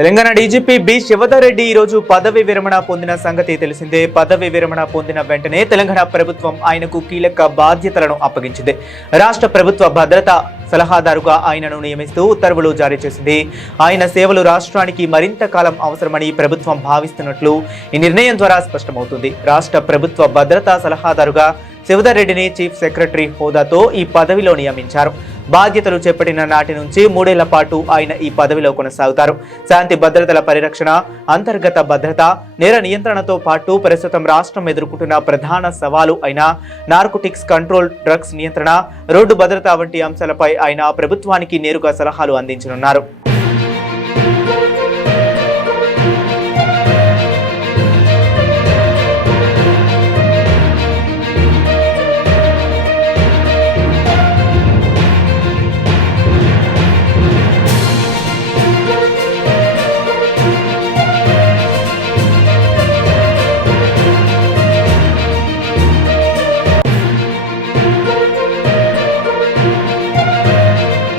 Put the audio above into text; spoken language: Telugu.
తెలంగాణ డీజీపీ బి శివధర్ రెడ్డి ఈ రోజు పదవి విరమణ పొందిన సంగతి తెలిసిందే. పదవి విరమణ పొందిన వెంటనే తెలంగాణ ప్రభుత్వం ఆయనకు కీలక బాధ్యతలను అప్పగించింది. రాష్ట్ర ప్రభుత్వ భద్రతా సలహాదారుగా ఆయనను నియమిస్తూ ఉత్తర్వులు జారీ చేసింది. ఆయన సేవలు రాష్ట్రానికి మరింత కాలం అవసరమని ప్రభుత్వం భావిస్తున్నట్లు ఈ నిర్ణయం ద్వారా స్పష్టమవుతుంది. రాష్ట్ర ప్రభుత్వ భద్రతా సలహాదారుగా శివధర్ రెడ్డిని చీఫ్ సెక్రటరీ హోదాతో ఈ పదవిలో నియమించారు. బాధ్యతలు చేపట్టిన నాటి నుంచి 3 ఏళ్ల పాటు ఆయన ఈ పదవిలో కొనసాగుతారు. శాంతి భద్రతల పరిరక్షణ, అంతర్గత భద్రత, నేర నియంత్రణతో పాటు ప్రస్తుతం రాష్ట్రం ఎదుర్కొంటున్న ప్రధాన సవాలు అయిన నార్కోటిక్స్ కంట్రోల్, డ్రగ్స్ నియంత్రణ, రోడ్డు భద్రత వంటి అంశాలపై ఆయన ప్రభుత్వానికి నేరుగా సలహాలు అందించనున్నారు.